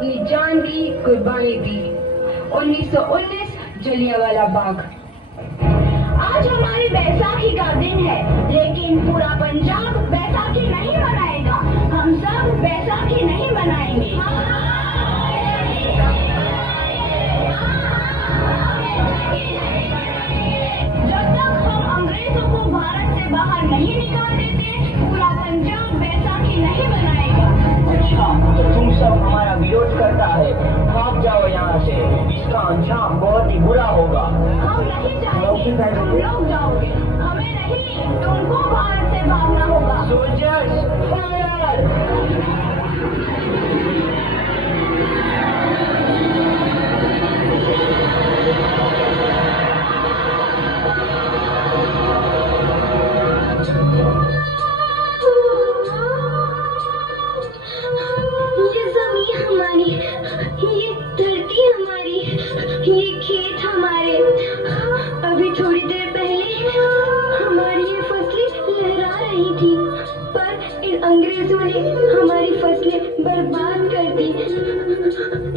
अपनी जान की कुर्बानी दी। 1919 जलियांवाला बाग। आज हमारी बैसाखी का दिन है, लेकिन पूरा पंजाब बैसाखी नहीं मनाएगा। हम सब बैसाखी नहीं मनाएंगे। जब तक हम अंग्रेजों को भारत से बाहर नहीं निकाल देते, पूरा पंजाब बैसाखी नहीं मनाएगा। अच्छा, तो तुम सब हमारा विरोध करता है, भाग जाओ यहाँ से। इसका अंजाम बहुत ही बुरा होगा। हम नहीं जाएंगे, तुम लोग जाओगे। हमें नहीं, तुमको भारत से भागना होगा। Soldiers, fire! ये जमीन हमारी, ये धरती हमारी, ये खेत हमारे। अभी थोड़ी देर पहले हमारी ये फसलें लहरा रही थी, पर इन अंग्रेजों ने हमारी फसलें बर्बाद कर दी।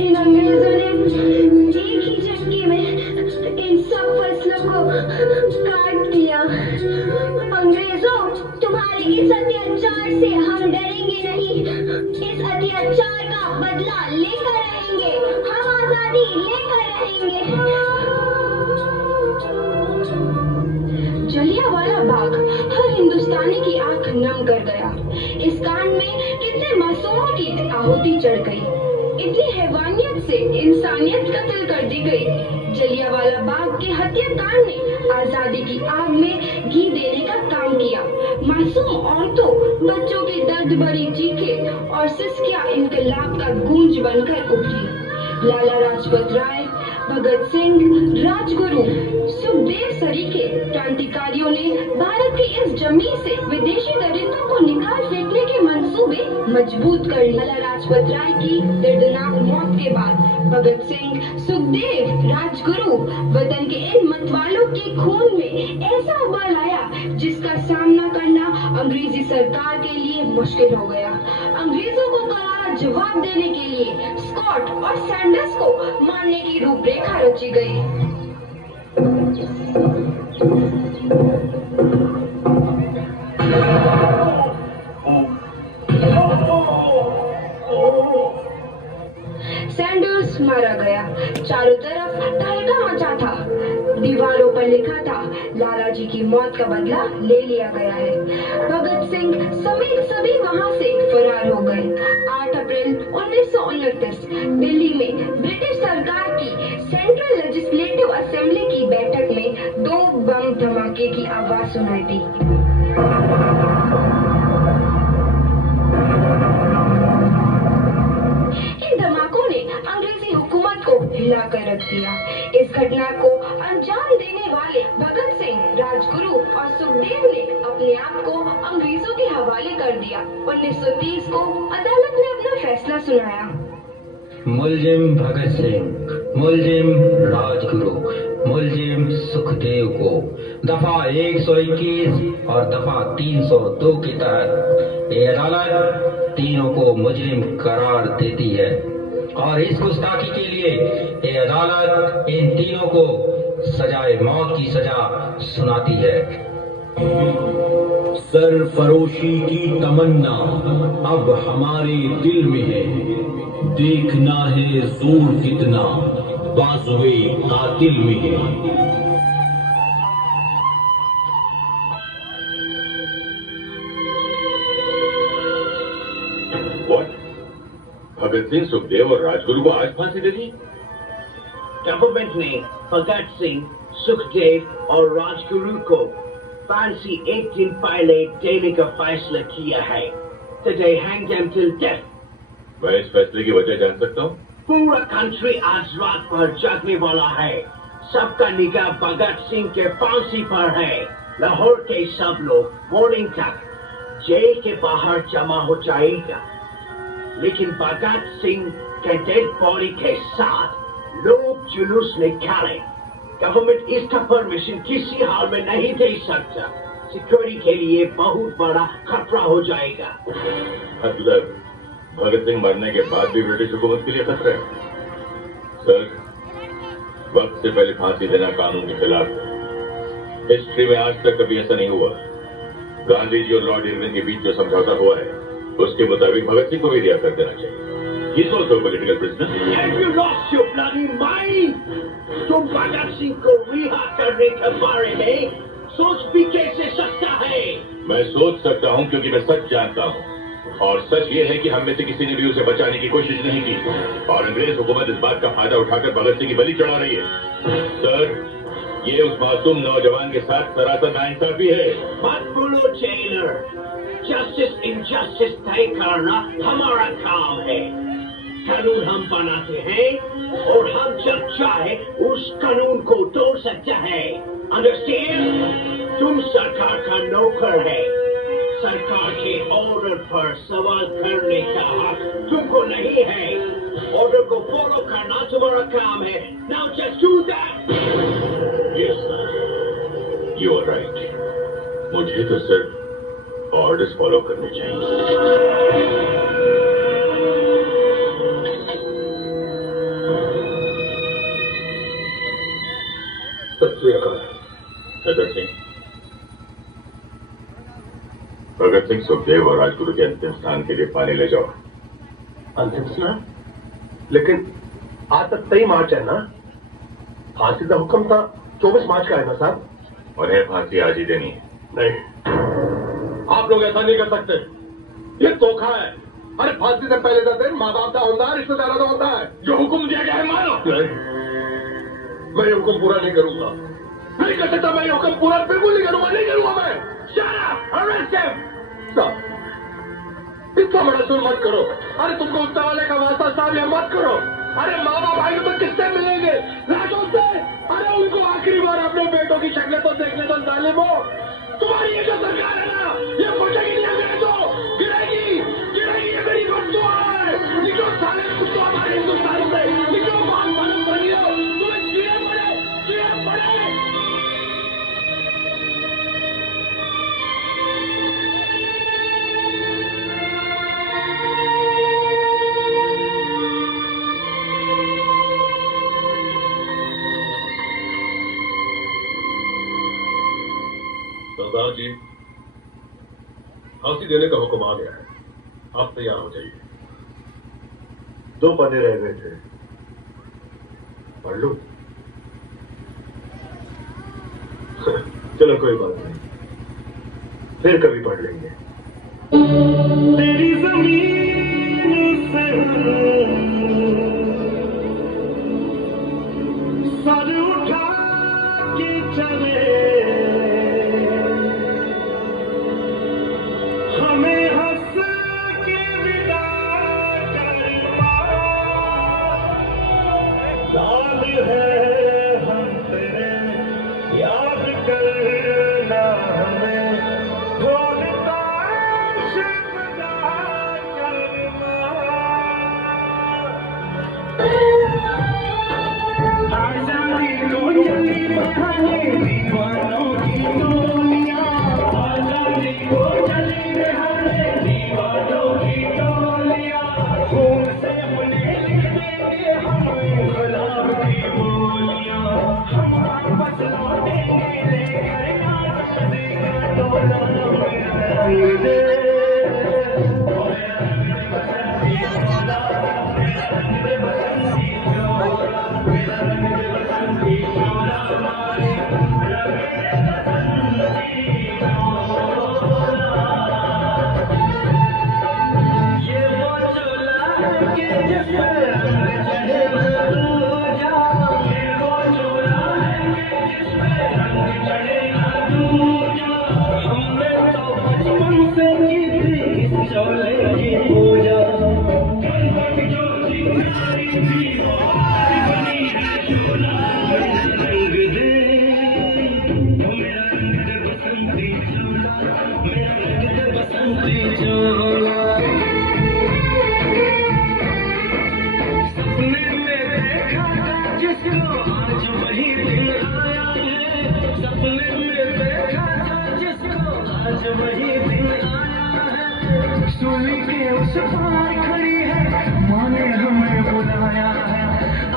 इन अंग्रेजों ने एक ही झटके में इन सब फसलों को काट दिया। अंग्रेजों, तुम्हारे इस अत्याचार से हम डरेंगे नहीं। इस अत्याचार का बदला लेकर रहेंगे। हम आजादी लेकर रहेंगे। जलियांवाला बाग हर हिंदुस्तानी की आंख नम कर गया। इस कांड में कितने मासूमों की आहुति चढ़ गई, इतनी हैवानियत से इंसानियत कत्ल कर दी गई। जलियांवाला बाग के हत्याकांड ने आजादी की आग में घी देने का काम किया। मासूम औरतों, बच्चों की दर्द भरी चीखें और सिसकियां इनकलाब का गूंज बनकर उभरी। लाला लाजपत राय, भगत सिंह, राजगुरु, सुखदेव सरीखे क्रांतिकारियों ने भारत की इस जमीन से विदेशी दरिंदों को निकाल फेंकने के मंसूबे मजबूत कर लिए। लाला लाजपत राय की दर्दनाक मौत के बाद भगत सिंह, सुखदेव, राजगुरु वतन के इन मतवालों के खून में ऐसा उबाल आया जिसका सामना करना अंग्रेजी सरकार के लिए मुश्किल हो गया। अंग्रेजों को करारा जवाब देने के लिए स्कॉट और सैंडर्स को मारने की रूपरेखा रची गई। सैंडर्स मारा गया। चारों तरफ तहलका मचा था। दीवारों पर लिखा था, लाला जी की मौत का बदला ले लिया गया है। भगत सिंह समेत सभी वहां से फरार हो गए। 8 अप्रैल 1929 दिल्ली में ब्रिटिश सरकार की सेंट्रल लेजिस्लेटिव असेंबली की बैठक में 2 बम धमाके की आवाज सुनाई दी। अंग्रेजी हुकूमत को हिलाकर रख दिया। इस घटना को अंजाम देने वाले भगत सिंह, राजगुरु और सुखदेव ने अपने आप को अंग्रेजों के हवाले कर दिया। 1930 को अदालत ने अपना फैसला सुनाया। मुलजिम भगत सिंह, मुलजिम राजगुरु, मुलजिम सुखदेव को दफा 121 और दफा 302 के तहत ये अदालत तीनों को मुजरिम करार देती है और इस गुस्ताखी के लिए ये अदालत इन तीनों को सजाए मौत की सजा सुनाती है। सरफरोशी की तमन्ना अब हमारे दिल में है। देखना है जोर कितना बाजुए कातिल में है। भगत सिंह, सुखदेव और राजगुरु को आज फांसी दे दी। गवर्नमेंट ने भगत सिंह, सुखदेव और राजगुरु को फांसी एक दिन पहले देने का फैसला किया है। They hanged them till death. मैं इस फैसले की वजह जान सकता हूँ? पूरा कंट्री आज रात भर जागने वाला है। सबका निगाह भगत सिंह के फांसी पर है। लाहौर के सब लोग मॉर्निंग तक जेल के बाहर जमा हो जाएगा, लेकिन भगत सिंह के डेड बॉडी के साथ लोग जुलूस निकाले। गवर्नमेंट इसका परमिशन किसी हाल में नहीं दे सकता। सिक्योरिटी के लिए बहुत बड़ा खतरा हो जाएगा। मतलब भगत सिंह मरने के बाद भी ब्रिटिश हुकूमत के लिए खतरा है। सर, वक्त से पहले फांसी देना कानून के खिलाफ है। हिस्ट्री में आज तक कभी ऐसा नहीं हुआ। गांधी जी और लॉर्ड इरविन के बीच जो समझौता हुआ है उसके मुताबिक भगत सिंह को भी रिहा कर देना चाहिए। He's also a political prisoner. Have you lost your bloody mind? तुम भगत सिंह को रिहा करने के बारे में सोच भी कैसे सकता है? मैं सोच सकता हूं क्योंकि मैं सच जानता हूं, और सच ये है कि हम में से किसी ने भी उसे बचाने की कोशिश नहीं की, और अंग्रेज हुकूमत इस बात का फायदा उठाकर भगत सिंह की बलि चढ़ा रही है। सर, ये उस मासूम नौजवान के साथ सरासर नाइंसाफी है। मत बोलो टेलर, जस्टिस इनजस्टिस तय करना हमारा काम है। कानून हम बनाते हैं और हम जब चाहे उस कानून को तोड़ सकते हैं। अंडरस्टैंड? तुम सरकार का नौकर है। सरकार के ऑर्डर पर सवाल करने का हक तुमको नहीं है। ऑर्डर को फॉलो करना तुम्हारा काम है। Now just do that. Yes, sir. You are right. मुझे तो सिर्फ ऑर्डर्स फॉलो करने चाहिए। भगत सिंह, सुखदेव और राजगुरु के अंतिम स्थान के लिए पानी ले जाओ। अंतिम स्नान? लेकिन आज तक 23 मार्च है ना? फांसी का हुक्म था 24 मार्च का है ना साहब? उन्हें फांसी आज ही देनी है। नहीं, आप लोग ऐसा नहीं कर सकते। ये धोखा है। अरे फांसी से पहले का दिन माँ बाप का होता है, रिश्तेदारों का होता है। जो हुक्म दिया गया है मानो। नहीं, मैं ये हुक्म पूरा नहीं करूंगा। नहीं कर सकता मैं ये हुक्म पूरा, बिल्कुल नहीं करूंगा। नहीं करूंगा मैं। Shut up! Arrest him! साहब, इतना बड़ा सुन मत करो। अरे तुमको उत्तर वाले का वास्ता साहब ये मत करो। अरे माँ बाप आएंगे तो किससे मिलेंगे? लाशों से। अरे उनको आखिरी बार अपने बेटों की शक्लें तो देखने तो जालिमो। तुम्हारी ये जो सरकार है ना, ये फटेगी नहीं अंग्रेजों। गिरेगी, गिरेगी। ये मेरी बददुआ है। निकलो साले कुत्तों हमारे हिंदुस्तान से। निकलो मान मालूम बनियो। तुम्हें कीड़े पड़े, कीड़े पड़े। सरदार जी, फांसी देने का हुक्म आ गया है। आप तैयार हो जाइए। 2 पन्ने रह गए थे, पढ़ लो। चलो कोई बात नहीं, फिर कभी पढ़ लेंगे। तेरी जमीन से सर उठा के चले, हमें हंस के विदा करवा। लाल है हम तेरे, याद करना हमें। ढोलता बजा करना। आजादी को चली बहाने दीवानों की टोलियां। आजादी को चली बहाने दीवानों की टोलियां। खून से अपने लिख देंगे हम गुलाब की बोलियां। हम वापस लौटेंगे लेकर आजादी का डोला। रंग दे वही दिन आया है। सूली के उस पार खड़ी ने हमें बुलाया है,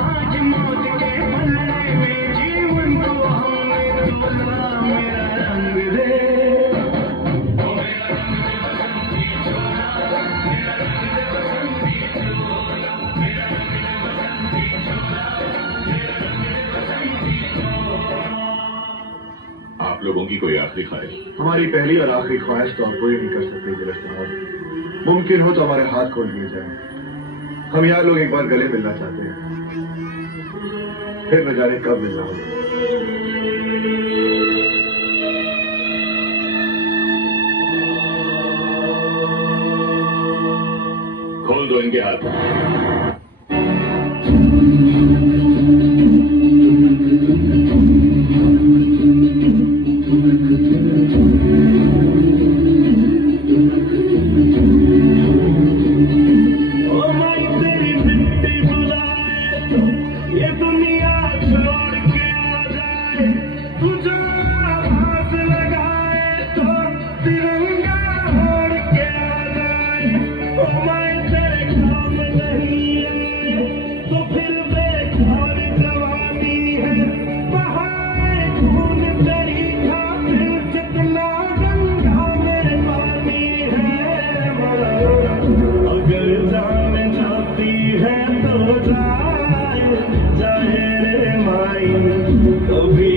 आज मौत के पलड़े में जीवन को हमने तोला। मेरा रंग दे, आप लोगों की कोई आखिरी ख्वाहिश? हमारी पहली और आखिरी ख्वाहिश तो आप पूरी नहीं कर सकते जलस साहब। मुमकिन हो तो हमारे हाथ खोल दिए जाए। हम यहाँ लोग एक बार गले मिलना चाहते हैं, फिर न जाने कब मिलना होगा। खोल दो इनके हाथ। अगर जाने जाती है तो जाए रे माई, कभी